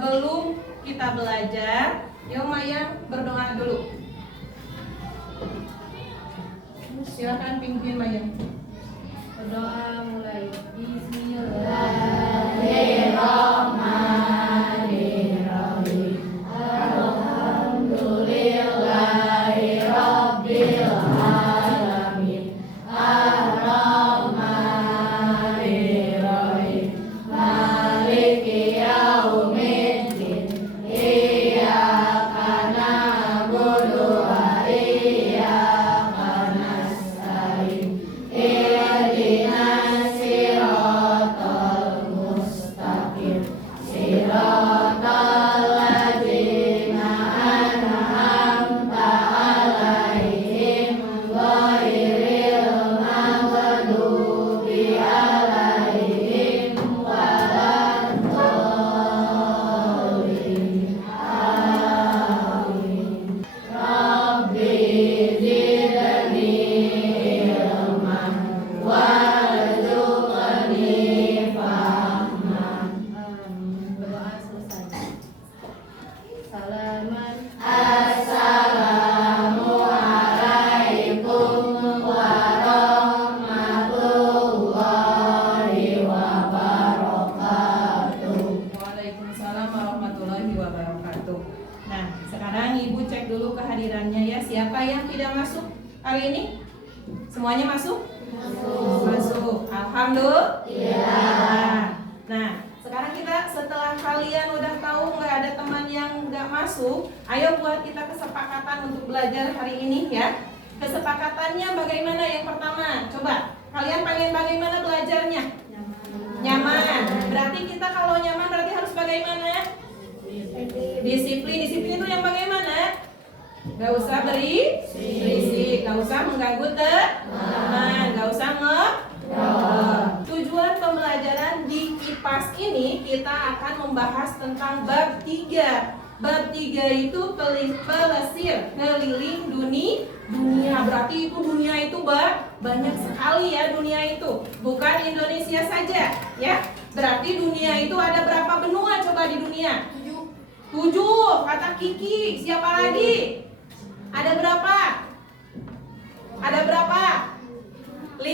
sebelum kita belajar, yuk Maya berdoa dulu. Silakan pimpin Maya. Berdoa mulai. Bismillahirrahmanirrahim. Alhamdulillahirabbil alamin. Arrahmanirrahim. Maliki yaumiddin. Iyyaka na'budu wa iyyaka nasta'in. Ihdinas siratal mustaqim. Siratal ladzina an'amta 'alaihim ghairil maghdubi 'alaihim waladdallin. Amin. Rabbi zidni ilman warzuqni fahman. Berdoa selesai. Salaman. Assalamualaikum warahmatullahi wabarakatuh. Waalaikumsalam warahmatullahi wabarakatuh. Nah, sekarang Ibu cek dulu kehadirannya ya. Siapa yang tidak masuk hari ini? Semuanya masuk? Masuk. Alhamdulillah. Nah, sekarang kita setelah kalian udah tahu nggak ada teman yang nggak masuk, ayo buat kita kesepakatan untuk belajar hari ini ya. Kesepakatannya bagaimana? Yang pertama, coba kalian pengen bagaimana belajarnya? Nyaman. Berarti kita kalau nyaman berarti harus bagaimana? Disiplin. Disiplin itu yang bagaimana? Gak usah berisik, gak usah mengganggu teman, gak usah Tujuan pembelajaran di KIPAS ini kita akan membahas tentang bab 3. Bab 3 itu pelesir keliling dunia. Berarti itu dunia itu banyak sekali ya, dunia itu. Bukan Indonesia saja ya. Berarti dunia itu ada berapa benua coba di dunia? 7, kata Kiki. Siapa lagi? Ada berapa? Ada berapa? 5.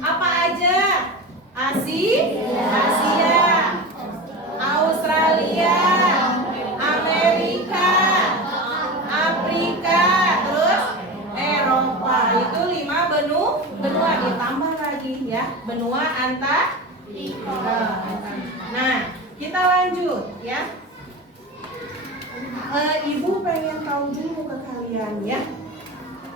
Apa aja? Asia, Australia, Amerika, Afrika, terus Eropa. Itu 5 benua. Ditambah lagi ya, benua Antartika. Nah, kita lanjut ya. Ibu pengen tahu dulu ke kalian ya.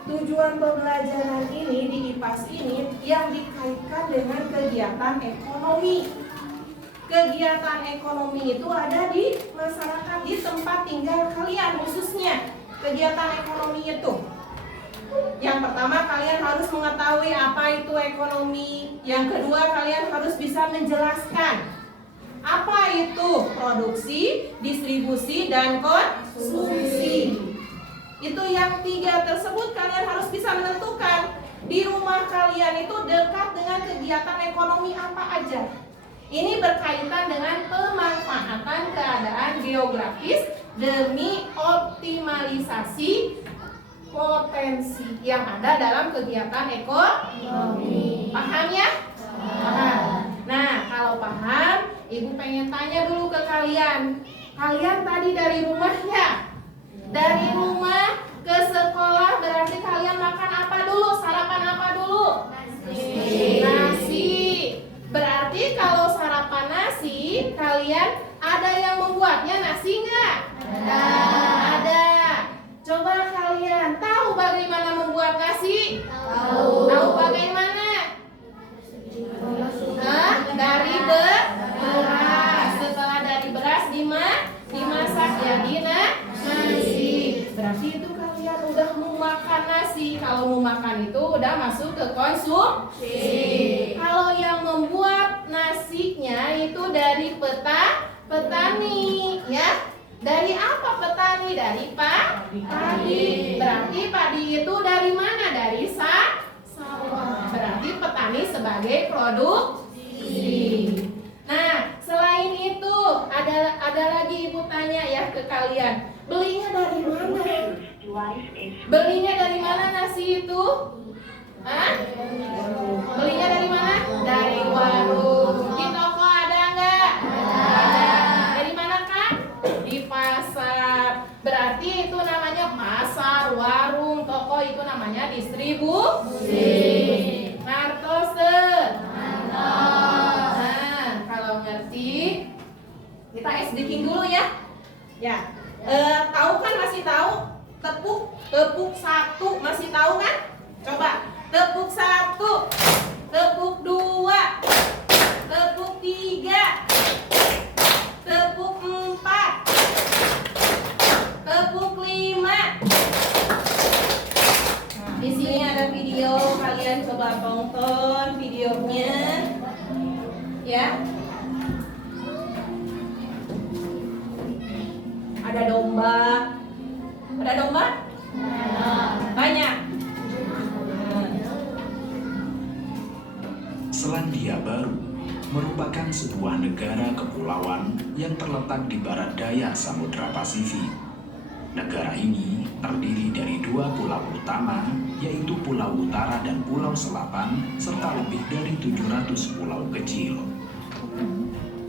Tujuan pembelajaran ini di IPAS ini yang dikaitkan dengan kegiatan ekonomi. Kegiatan ekonomi itu ada di masyarakat, di tempat tinggal kalian khususnya. Kegiatan ekonomi itu. Yang pertama kalian harus mengetahui apa itu ekonomi. Yang kedua kalian harus bisa menjelaskan apa itu produksi, distribusi, dan konsumsi. Itu yang 3 tersebut kalian harus bisa menentukan di rumah kalian itu dekat dengan kegiatan ekonomi apa aja. Ini berkaitan dengan pemanfaatan keadaan geografis demi optimalisasi potensi yang ada dalam kegiatan ekonomi. Paham ya? Paham. Nah, kalau paham, Ibu pengen tanya dulu ke kalian. Kalian tadi dari rumah ya? Dari rumah ke sekolah berarti kalian makan apa dulu? Sarapan apa dulu? Nasi. Berarti kalau sarapan nasi, kalian ada yang membuatnya nasi nggak? Ada. Coba kalian tahu bagaimana membuat nasi? Tahu bagaimana? Dari beras. Setelah dari beras dimasak jadi nasi. Berarti itu kalian udah mau makan nasi. Kalau mau makan itu udah masuk ke konsumsi. Kalau yang membuat nasinya itu dari petani ya. Dari apa petani? Dari padi. Berarti padi itu dari mana? Dari sawah. Berarti petani sebagai produksi. Nah, selain itu Ada lagi ibu tanya ya ke kalian. Belinya dari mana? Belinya dari mana nasi itu? Hah? Belinya dari mana? Dari warung. Di toko ada nggak? Ada. Dari mana Kak? Di pasar. Berarti itu namanya pasar, warung, toko itu namanya distribusi. Ngertos? Nah, kalau ngerti, kita SDking dulu ya. Ya, tahu kan, masih tahu? Tepuk satu masih tahu kan? Coba tepuk satu, tepuk dua, tepuk tiga, tepuk empat, tepuk lima. Di sini ada video, kalian coba tonton videonya, ya. Ada domba. Ada domba? Banyak. Selandia Baru merupakan sebuah negara kepulauan yang terletak di barat daya Samudra Pasifik. Negara ini terdiri dari dua pulau utama, yaitu Pulau Utara dan Pulau Selatan, serta lebih dari 700 pulau kecil.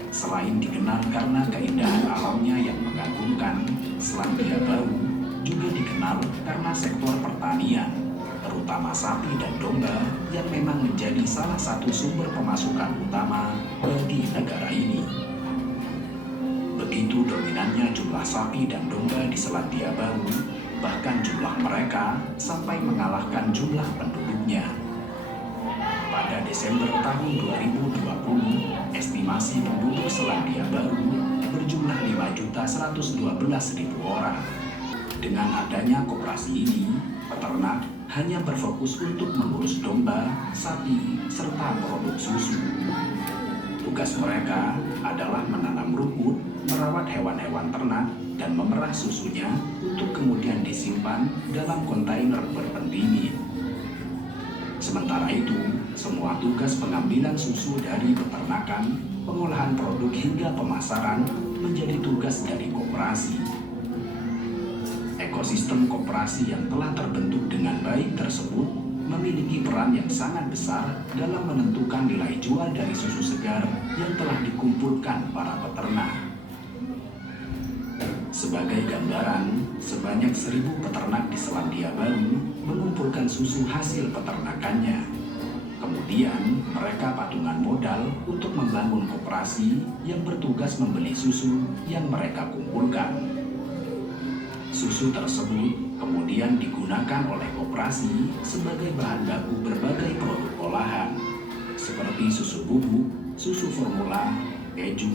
Selain dikenal karena keindahan alamnya yang mengagumkan, Selandia Baru juga dikenal karena sektor pertanian, terutama sapi dan domba yang memang menjadi salah satu sumber pemasukan utama bagi negara ini. Begitu dominannya jumlah sapi dan domba di Selandia Baru, bahkan jumlah mereka sampai mengalahkan jumlah penduduknya. Pada Desember tahun 2020, estimasi penduduk Selandia Baru berjumlah 5.112.000 orang. Dengan adanya koperasi ini, peternak hanya berfokus untuk mengurus domba, sapi, serta produk susu. Tugas mereka adalah menanam rumput, merawat hewan-hewan ternak, dan memerah susunya untuk kemudian disimpan dalam kontainer berpendingin. Sementara itu, semua tugas pengambilan susu dari peternakan, pengolahan produk hingga pemasaran menjadi tugas dari koperasi. Ekosistem koperasi yang telah terbentuk dengan baik tersebut memiliki peran yang sangat besar dalam menentukan nilai jual dari susu segar yang telah dikumpulkan para peternak. Sebagai gambaran, sebanyak 1.000 peternak di Selandia Baru mengumpulkan susu hasil peternakannya. Kemudian, mereka patungan modal untuk membangun koperasi yang bertugas membeli susu yang mereka kumpulkan. Susu tersebut kemudian digunakan oleh koperasi sebagai bahan baku berbagai produk olahan, seperti susu bubuk, susu formula, keju,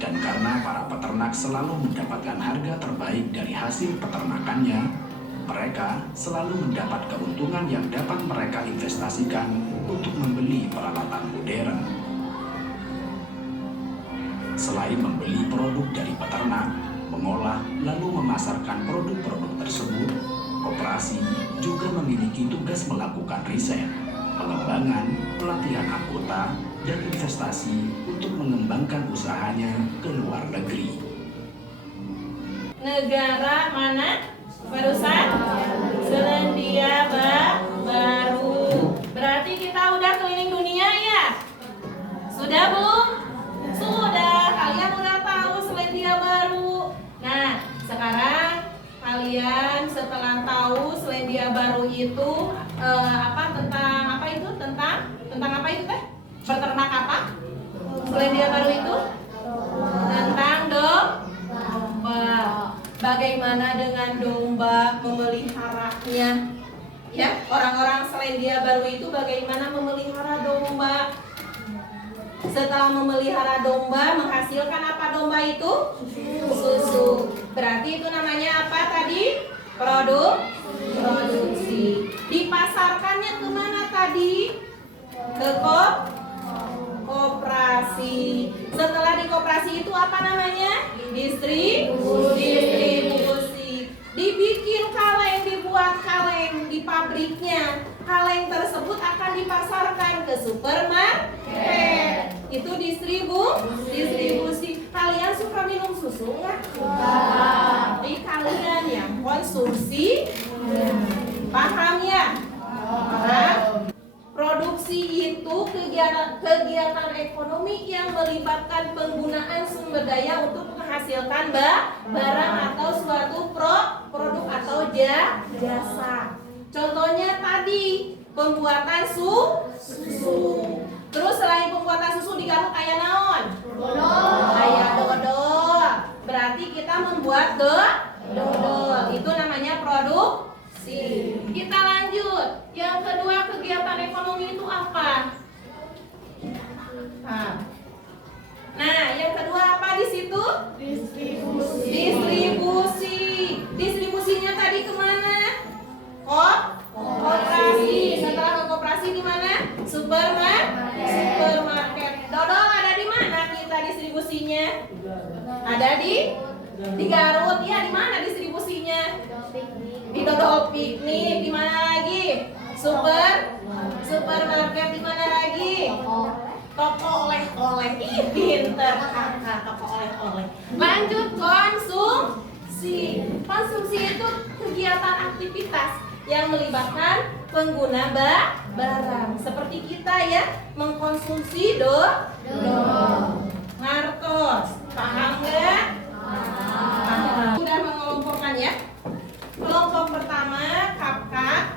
dan karena para peternak selalu mendapatkan harga terbaik dari hasil peternakannya, mereka selalu mendapat keuntungan yang dapat mereka investasikan untuk membeli peralatan modern. Selain membeli produk dari peternak, mengolah lalu memasarkan produk-produk tersebut, koperasi juga memiliki tugas melakukan riset, pengembangan, pelatihan anggota, dan investasi untuk mengembangkan usahanya ke luar negeri. Negara mana? Barusan? Selandia Baru. Berarti kita udah keliling dunia ya? Sudah belum? Sudah. Kalian udah tahu Selandia Baru. Nah, sekarang kalian setelah tahu Selandia Baru itu tentang apa itu teh? Peternak apa? Selandia Baru itu tentang domba. Bagaimana dengan domba, memeliharanya? Ya, orang-orang Selandia Baru itu bagaimana memelihara domba? Setelah memelihara domba, menghasilkan apa domba itu? Susu. Berarti itu namanya apa tadi? Produksi. Dipasarkannya kemana tadi? Ke koperasi. Setelah di koperasi itu apa namanya? Distribusi. Dibikin kaleng, dibuat kaleng di pabriknya. Kaleng tersebut akan dipasarkan ke supermarket. Itu distribusi. Kalian suka minum susu nggak? Suka. Tapi kalian yang konsumsi, paham ya? Paham? Produksi itu kegiatan ekonomi yang melibatkan penggunaan sumber daya untuk menghasilkan barang atau suatu produk atau jasa. Contohnya tadi pembuatan susu. Terus selain pembuatan susu digaruk kayak naon? Kayak dodol. Berarti kita membuat dodol. Itu namanya produksi. Kita lanjut. Yang kedua, kegiatan ekonomi itu apa? Nah, yang kedua apa di situ? Distribusi. Distribusinya tadi kemana? Koperasi. Setelah ke koperasi di mana? Supermarket. Dodol ada di mana kita distribusinya? Ada di Garut. Ya, di mana distribusinya? Di Dodol Piknik. Di mana lagi? Supermarket. Di mana lagi? Toko oleh-oleh. Ih, pinter kakak, toko oleh-oleh. Lanjut konsumsi. Konsumsi itu kegiatan aktivitas yang melibatkan pengguna barang. Seperti kita ya, mengkonsumsi ngartos. Paham nggak? Paham. Sudah mengelompokkan ya. Kelompok pertama, Kapka,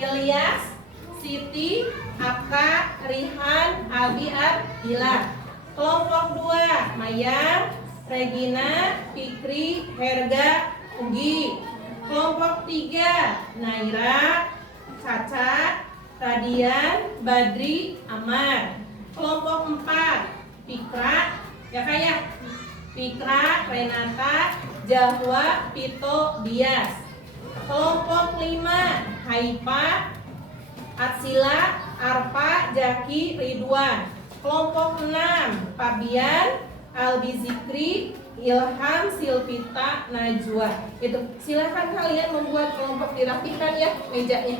Ilyas, Siti, Apka, Rihan, Albi, Bila. Kelompok 2, Mayang, Regina, Fikri, Herga, Ugi. Kelompok 3, Naira, Caca, Radian, Badri, Amar. Kelompok 4, Fikra, ya kayak Fikra, Renata, Jahwa, Pito, Dias. Kelompok 5, Haifa, Atsila, Arfa, Jaki, Ridwan. Kelompok 6, Fabian, Albi Zikri, Ilham, Silvita, Najwa. Itu silakan kalian membuat kelompok, dirapikan ya mejanya.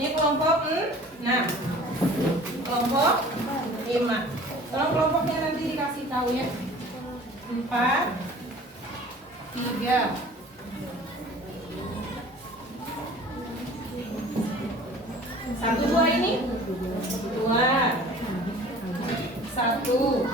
Ini kelompok 6, kelompok 5. Tolong kelompoknya nanti dikasih tahu ya. 4, 3, 1, 2 ini 2, 1.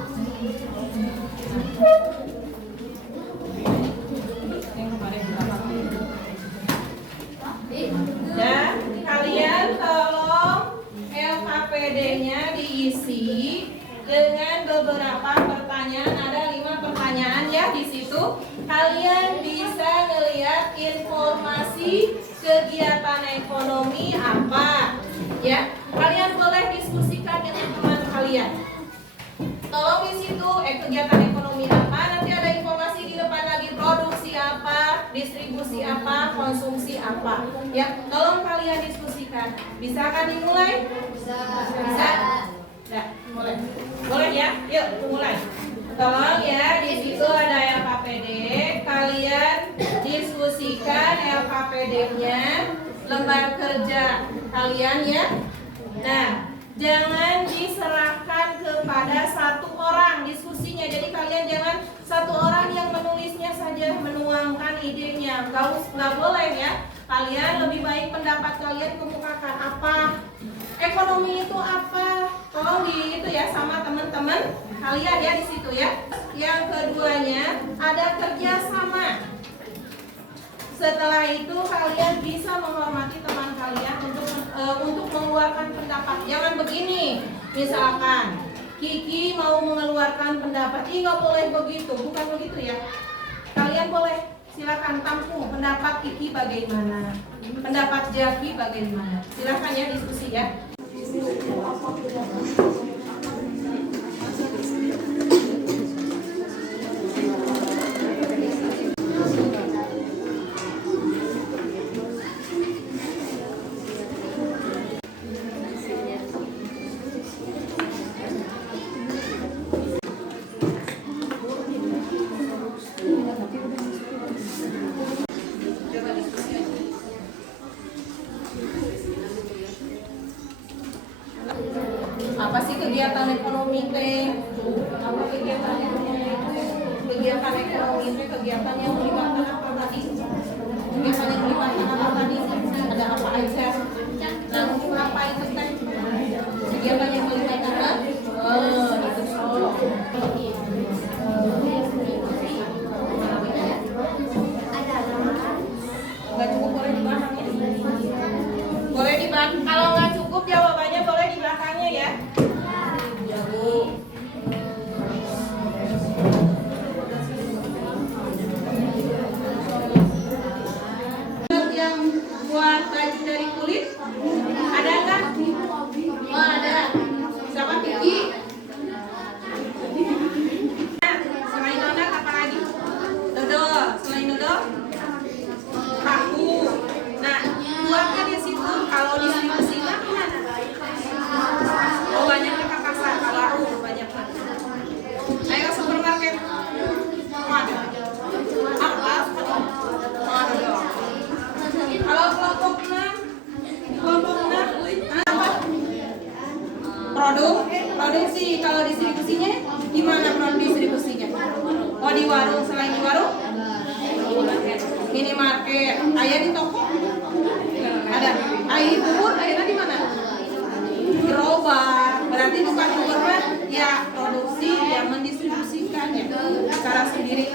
Dan kalian tolong LKPD-nya diisi dengan beberapa pertanyaan. Ada 5 pertanyaan ya di situ. Kalian bisa ngelihat informasi kegiatan ekonomi apa, ya. Kalian boleh diskusikan dengan teman kalian. Tolong di situ kegiatan ekonomi apa. Nanti ada informasi di depan lagi, produksi apa, distribusi apa, konsumsi apa. Ya, tolong kalian diskusikan. Bisa kan dimulai? Bisa. Ya, boleh. Boleh ya? Yuk, mulai. Tolong ya, di situ ada LKPD. Kalian diskusikan LKPD-nya, lembar kerja kalian ya. Nah, jangan diserahkan kepada satu orang diskusinya. Jadi kalian jangan satu orang yang menulisnya saja, menuangkan idenya. Nggak boleh ya. Kalian lebih baik pendapat kalian kemukakan. Apa ekonomi itu apa? Tolong di itu ya sama teman-teman kalian ya di situ ya. Yang keduanya ada kerjasama. Setelah itu kalian bisa menghormati teman kalian untuk mengeluarkan pendapat. Jangan begini, misalkan Kiki mau mengeluarkan pendapat, nggak boleh begitu, bukan begitu ya. Kalian boleh silakan tampung pendapat Kiki bagaimana, pendapat Jaki bagaimana. Silakan ya diskusi ya. Apa sih kegiatan ekonomi teh? Apa kegiatan ekonomi teh? Kegiatan ekonomi teh kegiatan yang melibatkan apa tadi? Kegiatan yang melibatkan apa tadi? Ada apa aja? Nah, untuk apa itu teh? Kegiatan yang melibatkan apa? Itu so. Nggak cukup boleh di belakangnya. Boleh di belakang. Kalau nggak cukup jawabannya boleh di belakangnya ya. Yang buat baju dari kulit ada nggak? Oh ada. Siapa Kiki? Selain donat apa lagi? Dodol. Selain dodol? Tahu. Nah, buatnya di situ. Kalau distribusinya gimana? Oh banyak ke pasar, ke warung banyak kan. Ayo ke supermarket. Ada. Apa? Ada. Kalau kelompok 6 apa? Produksi. Kalau distribusinya gimana distribusinya? Oh di warung. Selain di warung? Minimarket. Ayah di toko? Ada. Ayah di bubur? Ayahnya di mana? Gerobak. Berarti bukan bubur ya produksi yang mendistribusikannya secara sendiri.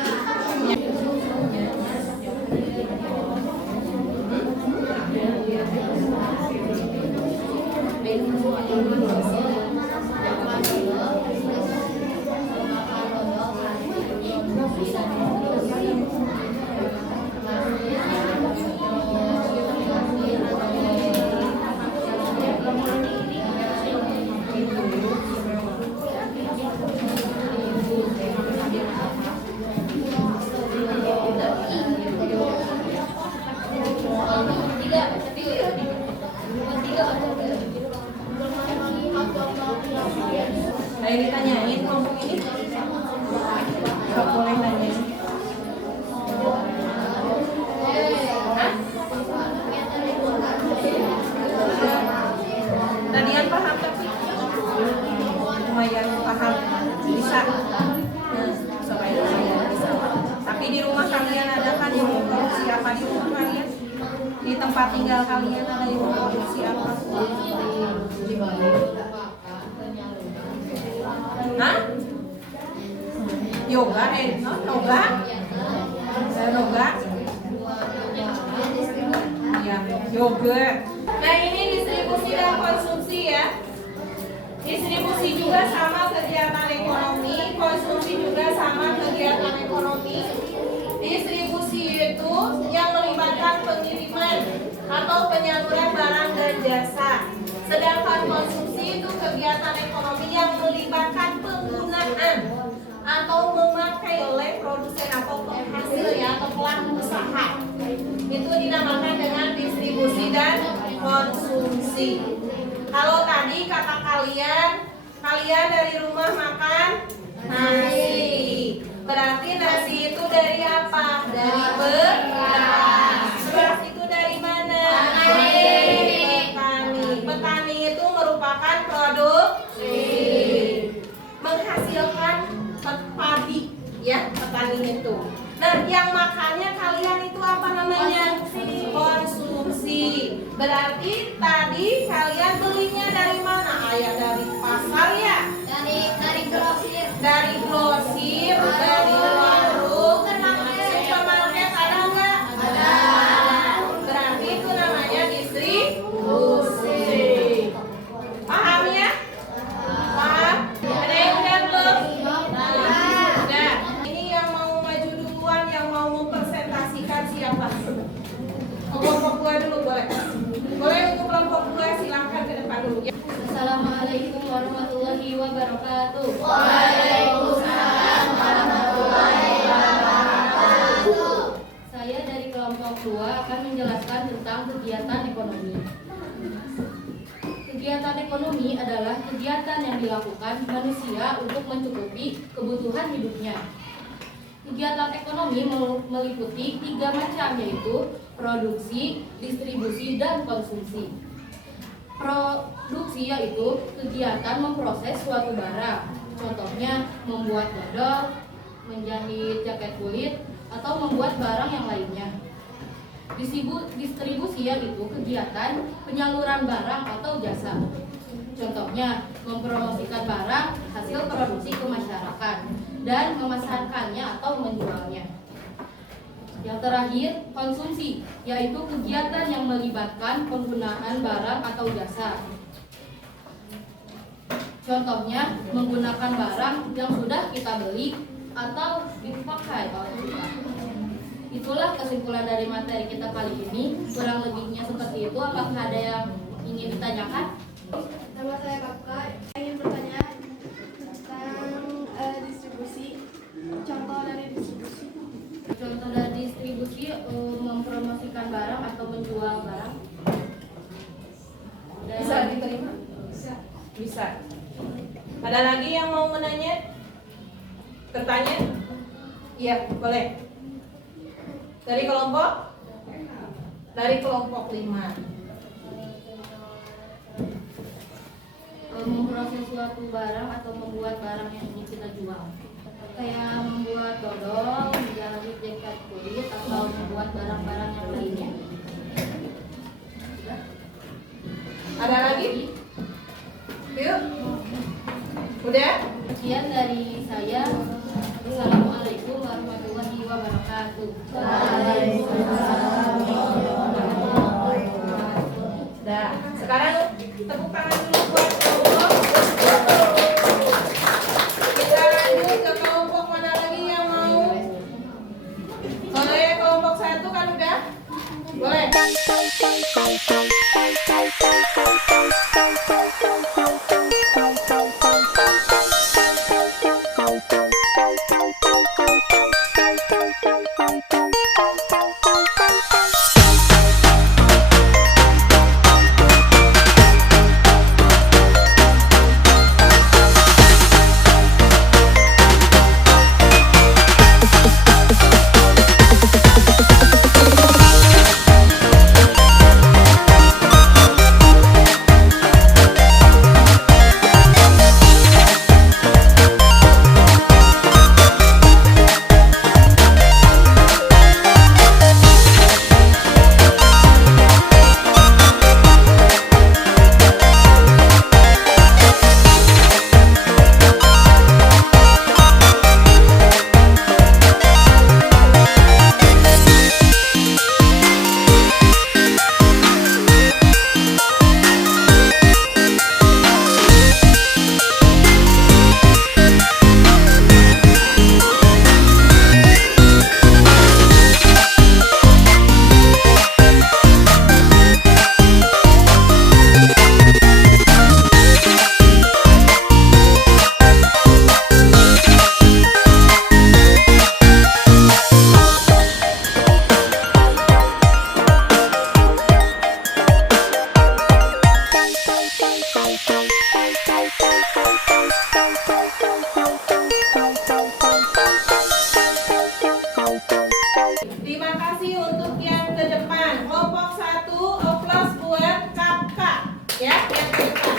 Saya ditanyain kelompok ini nggak boleh nanya. Tadian paham tapi lumayan paham bisa. Coba bisa. Tapi di rumah kalian ada kan yang memproduksi apa di rumah kalian? Di tempat tinggal kalian ada yang memproduksi apa? Hah? Yoga, yoga? Yoga? Ya, yogurt. Nah ini distribusi dan konsumsi ya. Distribusi juga sama kegiatan ekonomi, konsumsi juga sama kegiatan ekonomi. Distribusi itu yang melibatkan pengiriman atau penyaluran barang dan jasa. Sedangkan konsumsi itu kegiatan ekonomi yang melibatkan penggunaan atau memakai oleh produsen atau penghasil ya atau pelaku usaha. Itu dinamakan dengan distribusi dan konsumsi. Kalau tadi kata kalian dari rumah makan nasi. Berarti nasi itu dari apa? Dari beras. Beras itu dari mana? Dari petani. Petani itu merupakan produksi, menghasilkan padi ya petani itu. Nah yang makannya kalian itu apa namanya? Konsumsi. Berarti tadi kalian belinya dari mana? Ayah dari pasar ya? Dari grosir. Dari grosir, dari warung, supermarket ada nggak? Ada. Berarti itu namanya distribusi. Paham ya? Paham? Ada yang udah belum? Udah. Ini yang mau maju duluan, yang mau mempresentasikan siapa? Kelompok 2 dulu boleh? Boleh untuk kelompok 2 silahkan ke depan dulu ya. Assalamualaikum warahmatullahi wabarakatuh. Waalaikumsalam warahmatullahi wabarakatuh. Saya dari kelompok 2 akan menjelaskan tentang kegiatan ekonomi. Kegiatan ekonomi adalah kegiatan yang dilakukan manusia untuk mencukupi kebutuhan hidupnya. Kegiatan ekonomi meliputi 3 macam, yaitu produksi, distribusi, dan konsumsi. Produksi distribusi yaitu kegiatan memproses suatu barang. Contohnya membuat dodol, menjahit jaket kulit, atau membuat barang yang lainnya. Distribusi yaitu kegiatan penyaluran barang atau jasa. Contohnya mempromosikan barang hasil produksi ke masyarakat dan memasarkannya atau menjualnya. Yang terakhir, konsumsi, yaitu kegiatan yang melibatkan penggunaan barang atau jasa. Contohnya, menggunakan barang yang sudah kita beli atau dipakai oleh kita. Itulah kesimpulan dari materi kita kali ini. Kurang lebihnya seperti itu. Apakah ada yang ingin ditanyakan? Nama saya Kakak, ingin bertanya tentang distribusi. Contoh dari distribusi. Contoh dari distribusi mempromosikan barang atau menjual barang. Bisa diterima? Bisa. Ada lagi yang mau menanya? Bertanya? Iya, boleh. Dari kelompok? Dari kelompok 5. Memproses suatu barang atau membuat barang yang ingin kita jual. Kayak membuat dodol, menjahit jaket kulit, atau membuat barang-barang yang lainnya. Ada lagi? Yuk. Udah? Sekian dari saya. Assalamualaikum warahmatullahi wabarakatuh. Dah. Sekarang tepuk tangan dulu buat kelompok. Kita lanjut ke kelompok mana lagi yang mau? Boleh kelompok 1 kan udah? Boleh. Terima kasih untuk yang ke depan. Kelompok 1 oplos buat kakak ya, yang ke depan.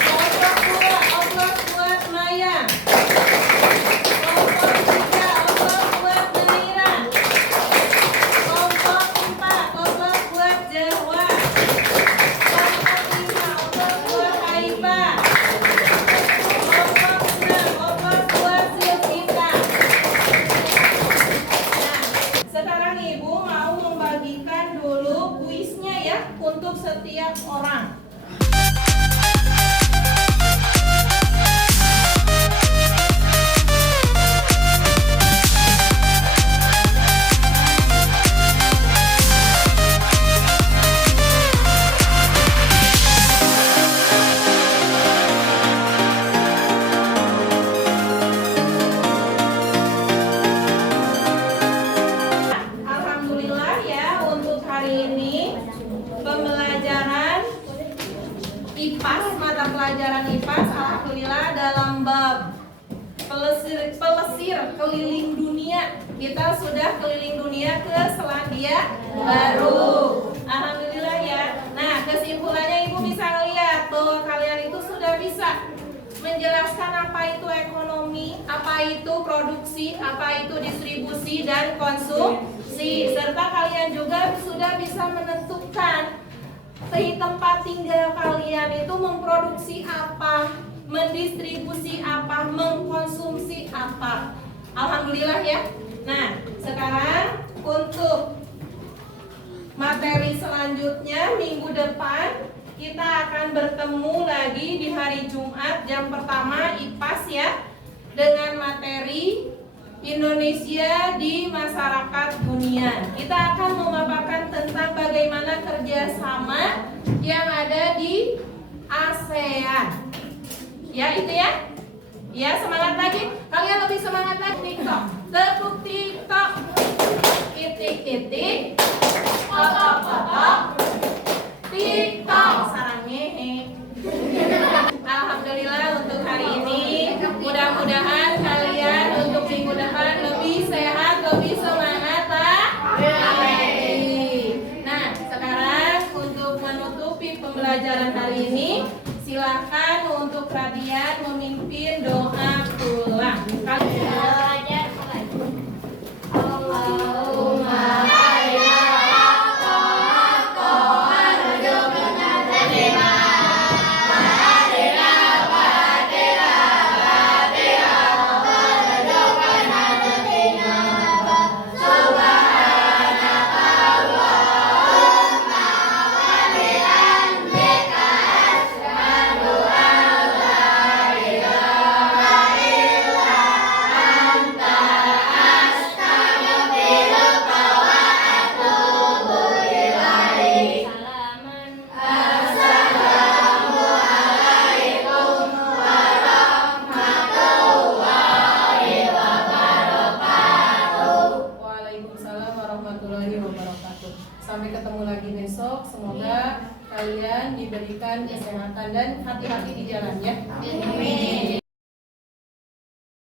Kelompok 2 oplos buat Maya. Kelompok 3 oplos buat Naira. Kelompok 4 oplos buat Jawa. Kelompok 5 oplos buat Aiba. Kelompok 6 oplos buat Zulkifla. Sekarang Ibu mau membagikan dulu kuisnya ya untuk setiap orang. Alhamdulillah ya, untuk hari ini pembelajaran IPAS, mata pelajaran IPAS, alhamdulillah dalam bab pelesir keliling dunia. Kita sudah keliling dunia ke Selandia Baru. Alhamdulillah ya. Nah, kesimpulannya Ibu bisa lihat tuh kalian menjelaskan apa itu ekonomi, apa itu produksi, apa itu distribusi dan konsumsi, serta kalian juga sudah bisa menentukan di tempat tinggal kalian itu memproduksi apa, mendistribusi apa, mengkonsumsi apa. Alhamdulillah ya. Nah, sekarang untuk materi selanjutnya minggu depan kita akan bertemu lagi di hari Jumat jam pertama IPAS ya, dengan materi Indonesia di masyarakat dunia. Kita akan memaparkan tentang bagaimana kerjasama yang ada di ASEAN. Ya itu ya. Ya semangat lagi. Kalian lebih semangat lagi. TikTok. Tepuk TikTok. Titik-titik. Foto-foto. TikTok. Sarangnya. Alhamdulillah untuk hari ini. Mudah-mudahan kalian untuk minggu depan lebih sehat, lebih semangat. Nah, sekarang untuk menutupi pembelajaran hari ini, silakan untuk Radian memimpin doa pulang. Sampai ketemu lagi besok. Semoga kalian diberikan kesehatan dan hati-hati di jalan ya.